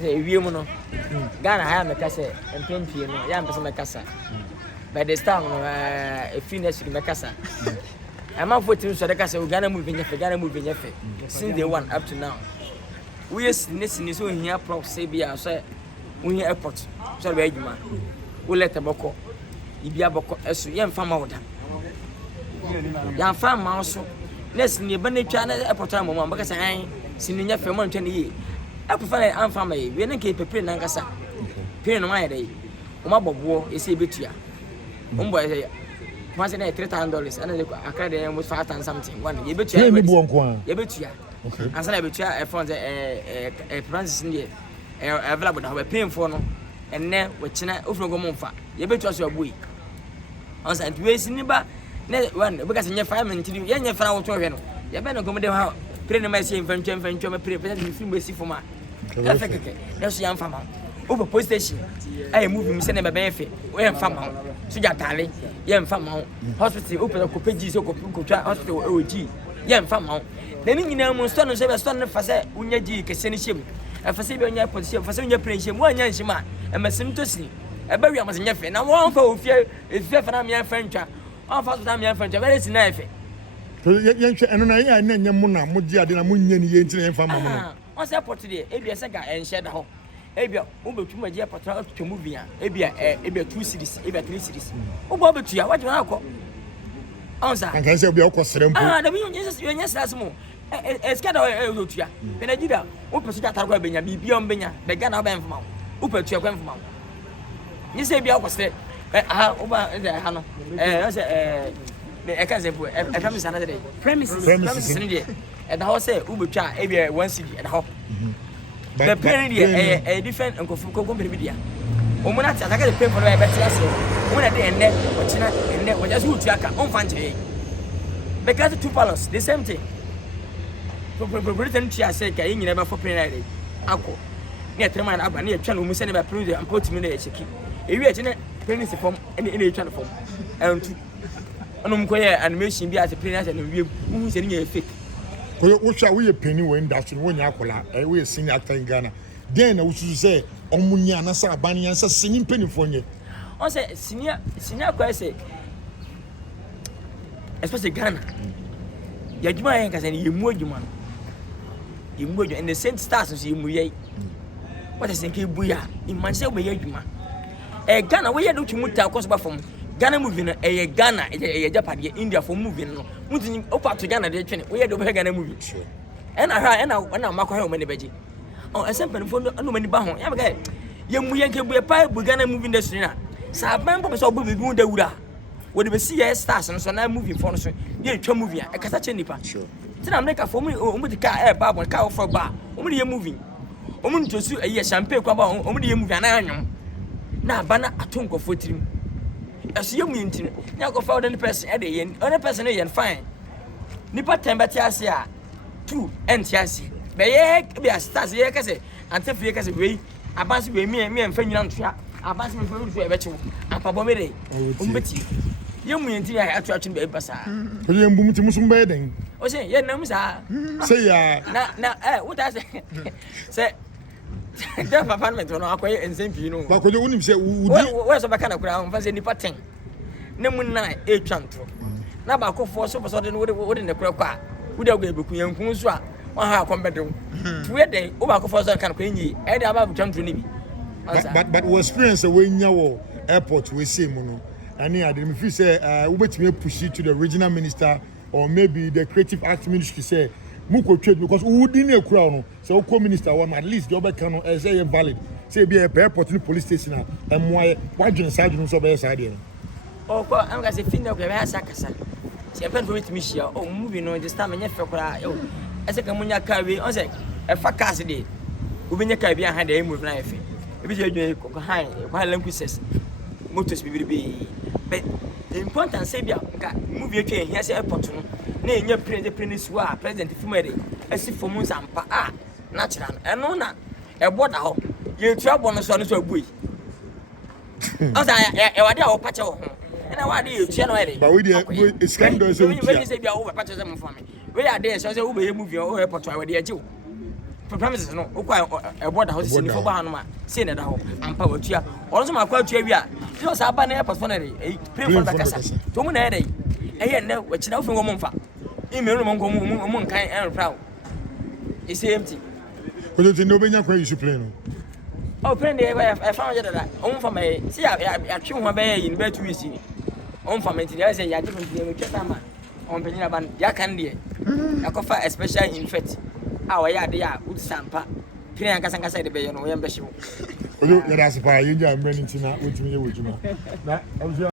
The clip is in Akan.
say we no Ghana I am a kasa and plenty no ya mpesa mekasa by the time a finish mekasa I'm not for so the kasa Ghana moving since day one up to now we is listening so here prof say be say we airport so be adwuma we let boko ibia boko eso ye mfa ma woda ya mfa ma so next ni be na twa na airport am mo ambaka say an sininya fe mo ntwa ne yi apofa na amfa ma yi we na ke pepre na nkasa pe no ma ye dai o ma bobo ese betua umbo ye ma say na $3,000 and akra dey almost 5,000 something one ye betua ye betua okay ansa na betua e phone Francis ne available na we paying for no enne we china ofro go monfa ye betua so abuyi ansa and we siniba na one because nye 5 minutes ye nye fra wo to hwe no ye be no go de ha pre ne ma si mfantwa ma pre president film be si for ma keke na so ya mfa ma over police station I move him send me be fe we mfa ma so ja tale ye mfa ma hospital open ko peji so ko twa hospital oji ye mfa ma na ni nyina mu sto no se be sto no fa se unya ji kese ni shem fa se be unya police fa se unya pre shem wo anya nshima e masim to si e ba wi am se nya fe na wo fa ofie efie fa na me mfantwa on fa so na me mfantwa be si na efe yenhwe eno na ya na nyem na moji ade na munnya ni yenti na mfa mamu no on se port de e bia se ga enhye da ho e bia wo betu maji patra twemu bia e bia 2 series e bia 3 series wo bo betu ya waje na akọ on sa kan se bia okosere mpo da bi yenya sras mo skada o tua be Nigeria wo pesu ta tarko benya bibia mbenya be Ghana ba mfama wo petu ya kwa mfama ni se bia okosere wo ba ha no on se I can't say premises another day. Premises in the house say Ubutcha, maybe 1 city at home. The parent a different Uncle company media. Omonat, I got the paper for my best. When I did and then when just who track on Fancy. Because the 2 palace, the same thing. Britain Chia say, you never for penalty. Uncle. Near Treman Abba, near Channel, we send about Prude and put me in a chicken. If you are pennies from any channel form. And koye animation bi at planet and we who say na fake koye wo sha we penny we industry wo nya akola we senior actor in Ghana then na wo say omunya na sa aban yan sa senior penny for nye on say senior koye say especially Ghana ya juma yan ka say yemu adwuma and the same stars so yemu yai what is nke buya in man say we adwuma Ghana we do tumuta koso ba from Ghana movie no Ghana Japan India for movie no mutini opa to Ghana de twene we do Ghana movie sure and na makwa he mani beji oh esempen fo no mani ba ho ya be ye mu ye nke bu pa bu Ghana movie industry na sa ban po so obi bi da wura we de be see ye stars no so na movie for no so ye twa movie a kasa che nipa sure tina America for mu de ka ba bon ka for ba mu de ye movie mu ntosu ye champagne kwa ba mu de ye movie na anwom na bana atonko fo tirim as you mean to go for the person at the end, other person and fine. Nipa Tempatiasia 2 and Tiasi. Be a stars here, Cassay, and Tefiacas away. Advance with me and Fenyan trap. Advance me for a vegetable. And Pabomede. Umbeti. You mean to attraction by Bassa. William Boomtimusum bedding. Oh, say, yeah, no, sir. Say, yeah. Now, what I say. That apartment on our way and St. Pino. But could you wouldn't say, where's a kind of crown? Fancy any pattern. No moon night, 8 chantro. Now, about 4 so sudden wood in the crock. Would have been young Kunswa, 1 hour combat. 2 days, over for some kind of penny, and about chantry. But we experience away in your airport, we say, Mono. And I didn't feel say, we may push it to the regional minister or maybe the creative arts ministry say. Muko trade because who didn't a crown, so co-minister one at least the other cannot say valid. Say be a airport in police station and why John Sergeant so be side. Oh, I'm going to find out where Sakasa. She happened with me here. Oh, moving on this time and yet for oh, as a Camunia carry on say a facas day. Who been a Caribbean had a move life. If you're behind while Languages motors will be. But the important say, movie again, here's airport. Ne nye president wa president fumere esi fomu sampa natural eno na e boda ho ye tua bo no so abui asa e wade a wo pache ho na wade ye tua no ere but we dey scandal so we say bia wo pache them for me we are there so say wo be movie o airport wa wade aje premises no ukwa e border house ni fo ba hanoma say na da ho ampa watua ono so makwa atua wi a so sa ba na airport for na dey pray for the kasa to mu na dey eh na wachi na ofin wo mfa email no mo nkan en proud is empty ko to no benya kwa use plane no oh plane dey I found that on for me see ya twe ho ba yi ni ba 2 weeks ni on for me dey say ya different dey twa sama on penina ban ya kan dey akofa a special infect awa ya de ya utsampa pina Nkansah de be yo no yembe hyew ojo ya da sepa yenya mbani ntina wotumi ye wojuma na